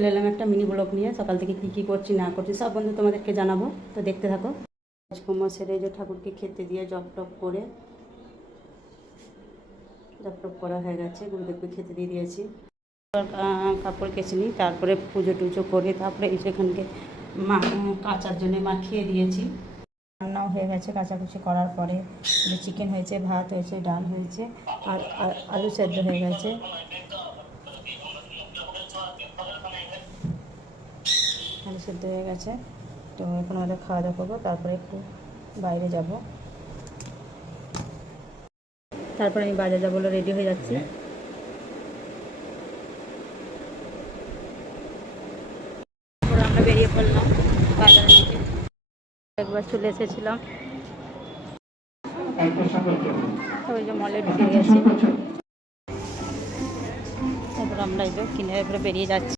চলে এলাম একটা মিনি ব্লগ নিয়ে। সকাল থেকে কী কী করছি না করছি সব বন্ধু তোমাদেরকে জানাবো, তো দেখতে থাকো। কাজকর্ম সেরে যে ঠাকুরকে খেতে দিয়ে জপ টপ করা হয়ে গেছে, গুরুদেবকে খেতে দিয়ে দিয়েছি। কাপড় কেচে নিই, তারপরে পুজো টুজো করে তারপরে এই সেখানকে কাচার জন্য মাখিয়ে দিয়েছি। রান্নাও হয়ে গেছে কাচাকুচি করার পরে। চিকেন হয়েছে, ভাত হয়েছে, ডাল হয়েছে, আর আলু সেদ্ধ হয়ে গেছে। আলু সেদ্ধ হয়ে গেছে, তো এখন আমাদের খাওয়া দাওয়া করবো, তারপরে একটু বাইরে যাব। তারপরে আমি বাইরে যাবো বলে রেডি হয়ে যাচ্ছি। তারপরে আমরা বেরিয়ে পড়লাম বাজারের মধ্যে। একবার চলে এসেছিলাম, ওই যে মলে ঢুকে গেছি। তারপর আমরা এই যে কিনে এরপরে বেরিয়ে যাচ্ছি।